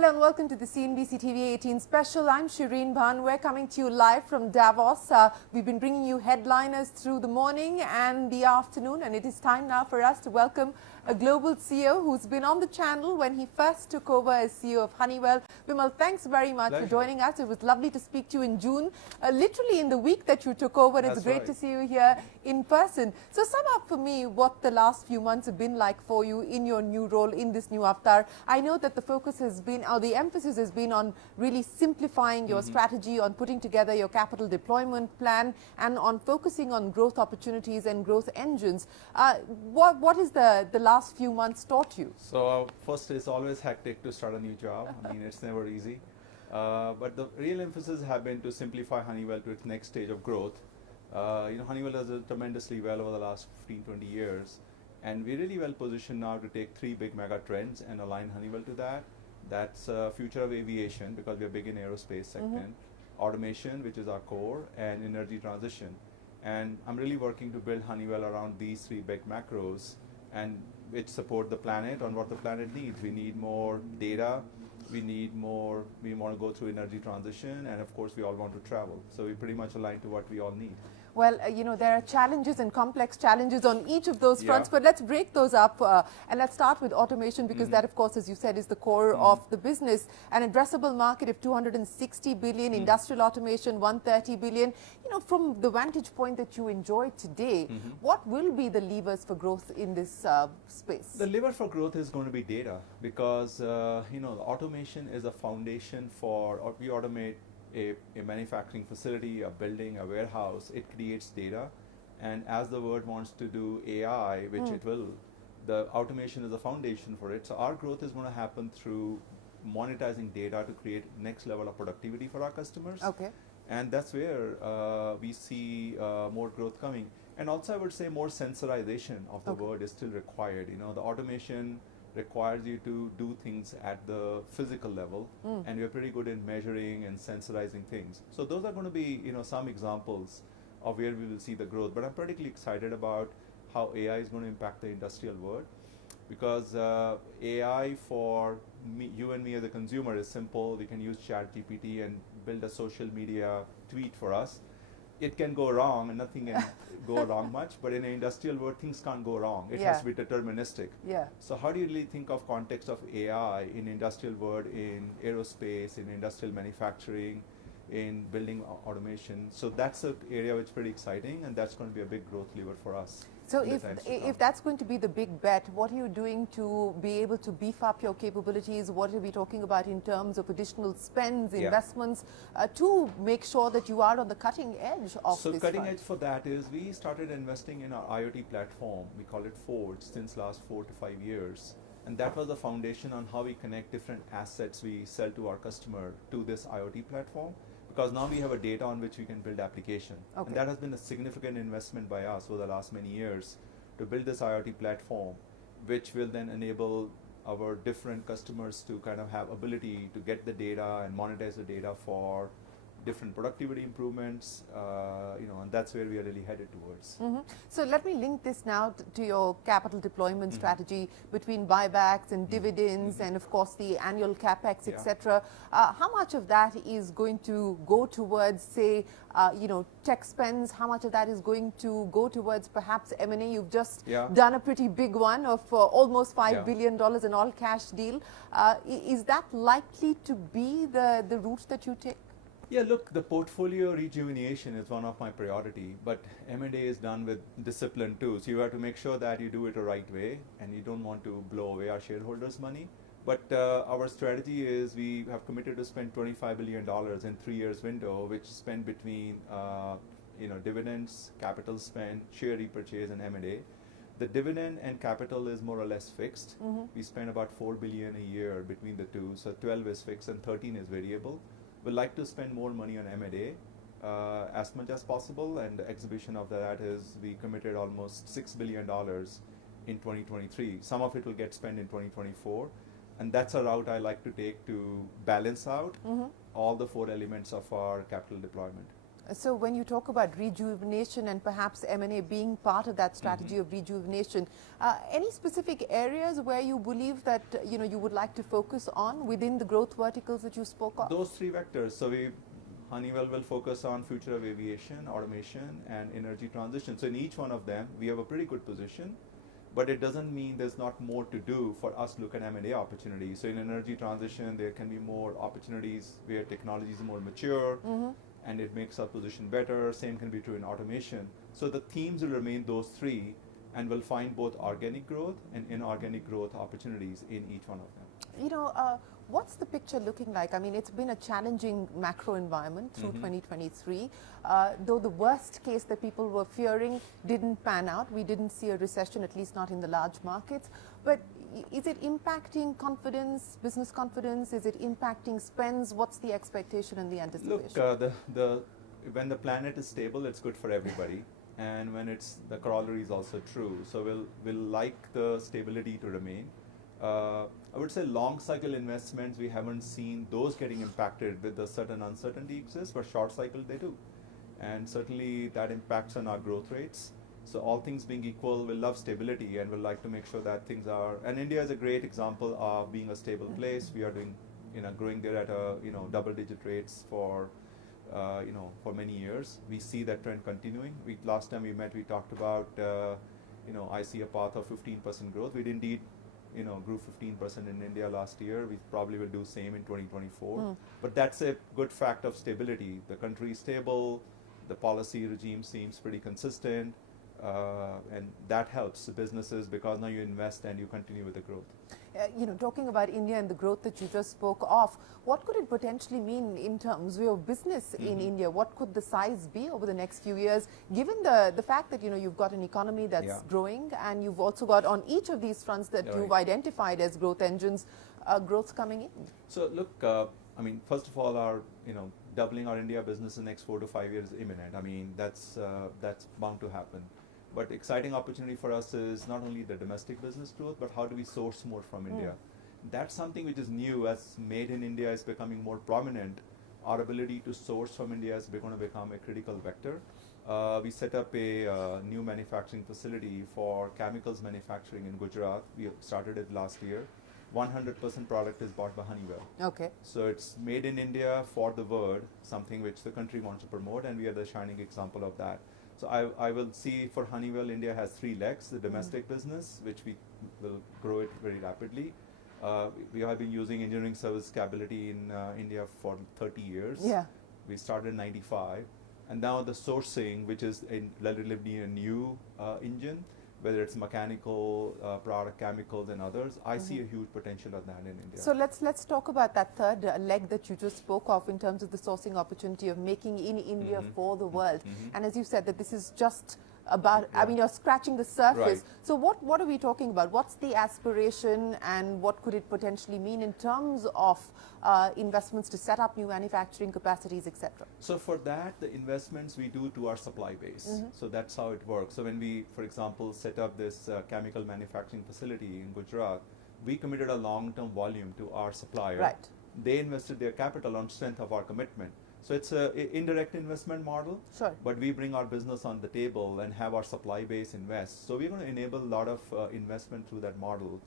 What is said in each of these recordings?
Hello and welcome to the CNBC-TV18 special. I'm Shireen Bhan. We're coming to you live from Davos. We've been bringing you headliners through the morning and the afternoon, and it is time now for us to welcome a global CEO who's been on the channel when he first took over as CEO of Honeywell. Vimal, thanks very much for joining us. It was lovely to speak to you in June, literally in the week that you took over. It's great to see you here in person. So sum up for me what the last few months have been like for you in your new role, in this new avatar. I know that the focus has been, or the emphasis has been on really simplifying your strategy, on putting together your capital deployment plan, and on focusing on growth opportunities and growth engines. What is the last few months taught you? So first, it's always hectic to start a new job. I mean, it's never easy. But the real emphasis have been to simplify Honeywell to its next stage of growth. Honeywell has done tremendously well over the last 15-20 years. And we're really well positioned now to take three big mega trends and align Honeywell to that. That's future of aviation, because we're big in aerospace segment, automation, which is our core, and energy transition. And I'm really working to build Honeywell around these three big macros, and which support the planet on what the planet needs. We need more data, we want to go through energy transition, and of course we all want to travel. So we pretty much align to what we all need. Well, there are challenges and complex challenges on each of those fronts, but let's break those up and let's start with automation, because that, of course, as you said, is the core of the business. An addressable market of 260 billion, industrial automation 130 billion. From the vantage point that you enjoy today, what will be the levers for growth in this space? The lever for growth is going to be data, because the automation is a foundation for, we automate a manufacturing facility, a building, a warehouse. It creates data, and as the world wants to do AI, which it will, the automation is a foundation for it. So our growth is going to happen through monetizing data to create next level of productivity for our customers. And that's where we see more growth coming. And also I would say more sensorization of the word is still required. The automation requires you to do things at the physical level, and we're pretty good in measuring and sensorizing things. So those are going to be some examples of where we will see the growth. But I'm particularly excited about how AI is going to impact the industrial world, because AI for you and me as a consumer is simple. We can use ChatGPT and build a social media tweet for us. It can go wrong, and nothing can go wrong much, but in an industrial world, things can't go wrong. It has to be deterministic. So how do you really think of context of AI in industrial world, in aerospace, in industrial manufacturing, in building automation? So that's an area which is pretty exciting, and that's going to be a big growth lever for us. So if that's going to be the big bet, what are you doing to be able to beef up your capabilities? What are we talking about in terms of additional spends, investments, to make sure that you are on the cutting edge of this? So cutting edge for that is we started investing in our IoT platform. We call it Forge since last 4 to 5 years. And that was the foundation on how we connect different assets we sell to our customer to this IoT platform. Because now we have a data on which we can build application. And that has been a significant investment by us over the last many years to build this IoT platform, which will then enable our different customers to kind of have ability to get the data and monetize the data for different productivity improvements, and that's where we are really headed towards. So let me link this now to your capital deployment strategy between buybacks and dividends and, of course, the annual capex, etc. How much of that is going to go towards, say, tech spends? How much of that is going to go towards perhaps M&A? You've just done a pretty big one of almost $5 billion, an all-cash deal. Is that likely to be the route that you take? Yeah, look, the portfolio rejuvenation is one of my priority, but M&A is done with discipline too. So you have to make sure that you do it the right way, and you don't want to blow away our shareholders' money. But our strategy is we have committed to spend $25 billion in 3 years window, which is spent between dividends, capital spend, share repurchase, and M&A. The dividend and capital is more or less fixed. We spend about $4 billion a year between the two, so 12 is fixed and 13 is variable. We'd like to spend more money on M&A as much as possible, and the exhibition of that is we committed almost $6 billion in 2023. Some of it will get spent in 2024, and that's a route I like to take to balance out all the 4 elements of our capital deployment. So when you talk about rejuvenation and perhaps M&A being part of that strategy of rejuvenation, any specific areas where you believe that you would like to focus on within the growth verticals that you spoke of? Those three vectors. So Honeywell will focus on future of aviation, automation, and energy transition. So in each one of them, we have a pretty good position, but it doesn't mean there's not more to do for us to look at M&A opportunities. So in energy transition, there can be more opportunities where technology is more mature, and it makes our position better. Same can be true in automation. So the themes will remain those three, and we'll find both organic growth and inorganic growth opportunities in each one of them. What's the picture looking like? I mean, it's been a challenging macro environment through 2023. Though the worst case that people were fearing didn't pan out. We didn't see a recession, at least not in the large markets. But is it impacting confidence, business confidence? Is it impacting spends? What's the expectation and the anticipation? Look, when the planet is stable, it's good for everybody. And when the corollary is also true. So we'll like the stability to remain. I would say long cycle investments, we haven't seen those getting impacted with a certain uncertainty exists, but short cycle they do. And certainly that impacts on our growth rates. So all things being equal, we'll love stability and we'll like to make sure that things are, and India is a great example of being a stable place. We are doing, growing there at a, double-digit rates for many years. We see that trend continuing. Last time we met, we talked about, I see a path of 15% growth. We indeed grew 15% in India last year. We probably will do same in 2024. But that's a good fact of stability. The country is stable, the policy regime seems pretty consistent, and that helps the businesses because now you invest and you continue with the growth. Talking about India and the growth that you just spoke of, what could it potentially mean in terms of your business in India? What could the size be over the next few years, given the fact that you've got an economy that's growing, and you've also got on each of these fronts that you've identified as growth engines, growth coming in? So look, first of all, our doubling our India business in the next 4 to 5 years is imminent. That's bound to happen. But exciting opportunity for us is not only the domestic business growth, but how do we source more from India? That's something which is new. As made in India is becoming more prominent, our ability to source from India is going to become a critical vector. We set up a new manufacturing facility for chemicals manufacturing in Gujarat. We started it last year. 100% product is bought by Honeywell. Okay. So it's made in India for the world, something which the country wants to promote, and we are the shining example of that. So I will see for Honeywell, India has 3 legs: the domestic business, which we will grow it very rapidly. We have been using engineering service capability in India for 30 years. Yeah. We started in 95, and now the sourcing, which is a relatively new engine, whether it's mechanical, product, chemicals, and others, I see a huge potential of that in India. So let's talk about that third leg that you just spoke of in terms of the sourcing opportunity of making in India for the world. And as you said, that this is just about, you're scratching the surface. Right. So what are we talking about? What's the aspiration, and what could it potentially mean in terms of investments to set up new manufacturing capacities, etc.? So for that, the investments we do to our supply base. So that's how it works. So when we, for example, set up this chemical manufacturing facility in Gujarat, we committed a long-term volume to our supplier. Right. They invested their capital on strength of our commitment. So it's an indirect investment model, but we bring our business on the table and have our supply base invest. So we're going to enable a lot of investment through that model.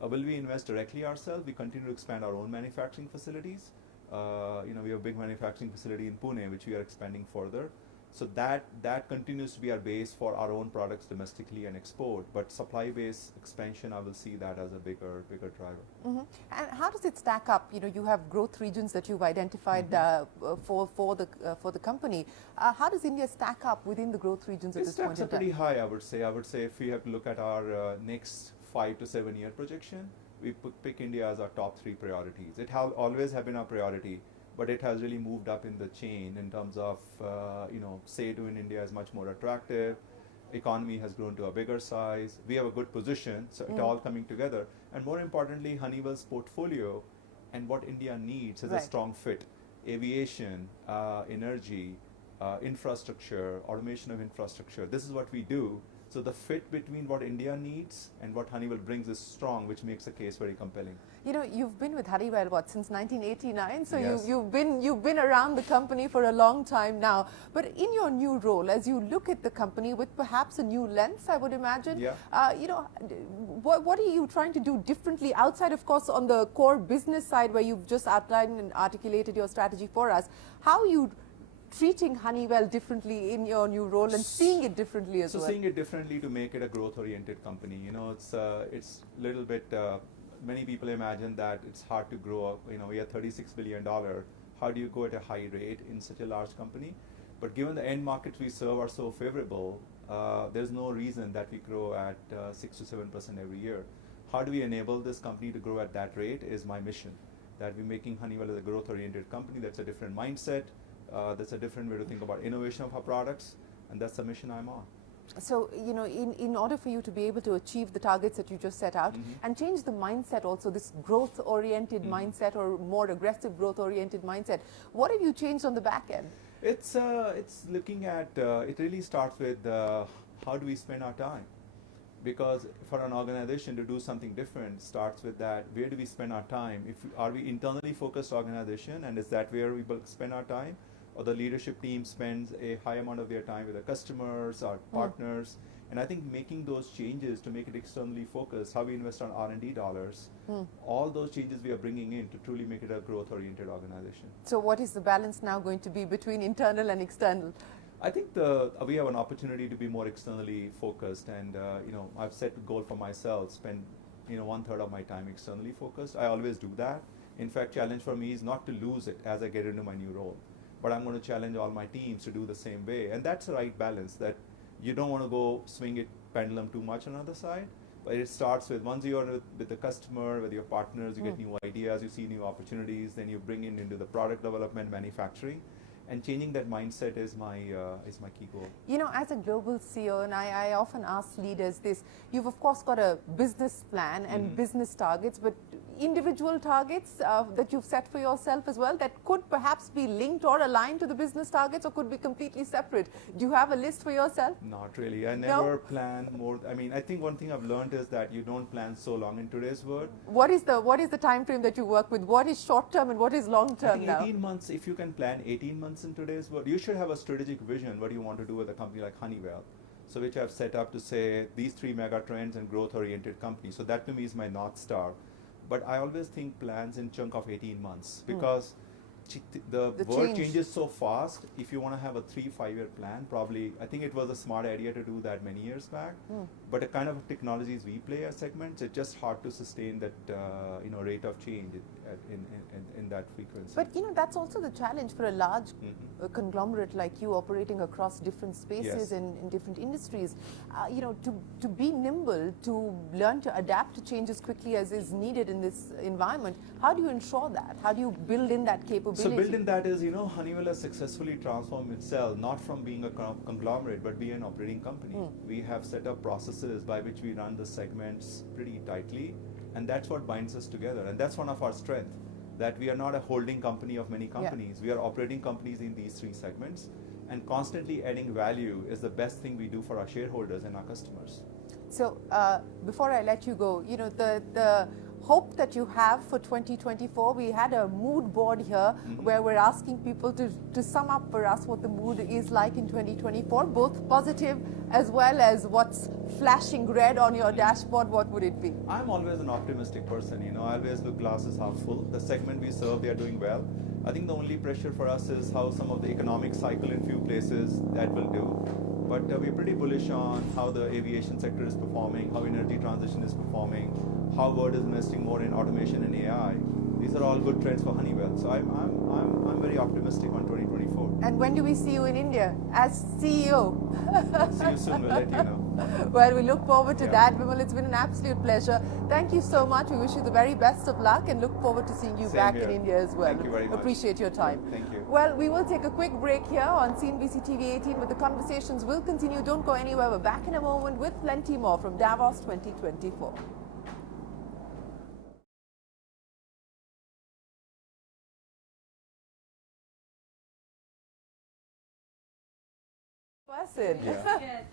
Will we invest directly ourselves? We continue to expand our own manufacturing facilities. We have a big manufacturing facility in Pune, which we are expanding further. So that continues to be our base for our own products domestically and export. But supply base expansion, I will see that as a bigger driver. And how does it stack up? You have growth regions that you've identified for the company. How does India stack up within the growth regions at this point in time? It stacks up pretty high, I would say. I would say if we have to look at our next 5 to 7 year projection, we pick India as our top 3 priorities. It has always have been our priority, but it has really moved up in the chain in terms of, SEDU in India is much more attractive. Economy has grown to a bigger size. We have a good position, so it all coming together. And more importantly, Honeywell's portfolio and what India needs is a strong fit. Aviation, energy, infrastructure, automation of infrastructure. This is what we do. So the fit between what India needs and what Honeywell brings is strong, which makes the case very compelling. You know, you've been with Honeywell, what, since 1989? So Yes. you've been around the company for a long time now. But in your new role, as you look at the company with perhaps a new lens, I would imagine, Yeah. you know, what are you trying to do differently outside, of course, on the core business side where you've just outlined and articulated your strategy for us? How are you treating Honeywell differently in your new role and seeing it differently as well? So seeing it differently to make it a growth-oriented company. You know, it's a little bit. Many people imagine that it's hard to grow up. You know, we are $36 billion. How do you go at a high rate in such a large company? But given the end markets we serve are so favorable, there's no reason that we grow at 6 to 7% every year. How do we enable this company to grow at that rate is my mission. That we're making Honeywell as a growth-oriented company. That's a different mindset. That's a different way to think about innovation of our products, and that's the mission I'm on. So, you know, in order for you to be able to achieve the targets that you just set out and change the mindset also, this growth-oriented mindset or more aggressive growth-oriented mindset, what have you changed on the back end? It's looking at, it really starts with how do we spend our time? Because for an organization to do something different starts with that, where do we spend our time? Are we internally focused organization, and is that where we will spend our time? Or the leadership team spends a high amount of their time with the customers, our partners, and I think making those changes to make it externally focused, how we invest on R&D dollars, all those changes we are bringing in to truly make it a growth-oriented organization. So what is the balance now going to be between internal and external? I think we have an opportunity to be more externally focused, and you know, I've set a goal for myself, spend 1/3 of my time externally focused. I always do that. In fact, challenge for me is not to lose it as I get into my new role, but I'm going to challenge all my teams to do the same way, and that's the right balance. That you don't want to go swing it pendulum too much on the other side, but it starts with once you're with the customer, with your partners, you get new ideas, you see new opportunities, then you bring it into the product development, manufacturing. And changing that mindset is my key goal. You know, as a global CEO, and I often ask leaders this, you've of course got a business plan and business targets, but individual targets that you've set for yourself as well that could perhaps be linked or aligned to the business targets or could be completely separate. Do you have a list for yourself? Not really. I never plan more. I mean, I think one thing I've learned is that you don't plan so long in today's world. What is the time frame that you work with? What is short term and what is long term now? 18 months, if you can plan 18 months in today's world, you should have a strategic vision what you want to do with a company like Honeywell. So which I've set up to say these 3 mega trends and growth oriented companies. So that to me is my North Star. But I always think plans in chunk of 18 months because the world changes so fast. If you want to have a 3-5 year plan, probably, I think it was a smart idea to do that many years back. But the kind of technologies we play as segments, it's just hard to sustain that rate of change in that frequency. But that's also the challenge for a large conglomerate like you operating across different spaces and in different industries. To be nimble, to learn to adapt to changes quickly as is needed in this environment. How do you ensure that? How do you build in that capability? So built in that is, Honeywell has successfully transformed itself, not from being a conglomerate, but being an operating company. We have set up processes by which we run the segments pretty tightly, and that's what binds us together. And that's one of our strengths, that we are not a holding company of many companies. We are operating companies in these 3 segments, and constantly adding value is the best thing we do for our shareholders and our customers. So before I let you go, the hope that you have for 2024, we had a mood board here where we're asking people to sum up for us what the mood is like in 2024, both positive as well as what's flashing red on your dashboard. What would it be? I'm always an optimistic person. I always look glasses half full. The segment we serve, they are doing well. I think the only pressure for us is how some of the economic cycle in few places that will do. But we're pretty bullish on how the aviation sector is performing, how energy transition is performing, how world is investing more in automation and AI. These are all good trends for Honeywell. So I'm very optimistic on 2024. And when do we see you in India as CEO? See you soon. We'll let you know. Well, we look forward to that. Vimal, it's been an absolute pleasure. Thank you so much. We wish you the very best of luck and look forward to seeing you back in India as well. Thank you very much. Appreciate your time. Thank you. Well, we will take a quick break here on CNBC-TV18, but the conversations will continue. Don't go anywhere. We're back in a moment with plenty more from Davos 2024. Yes.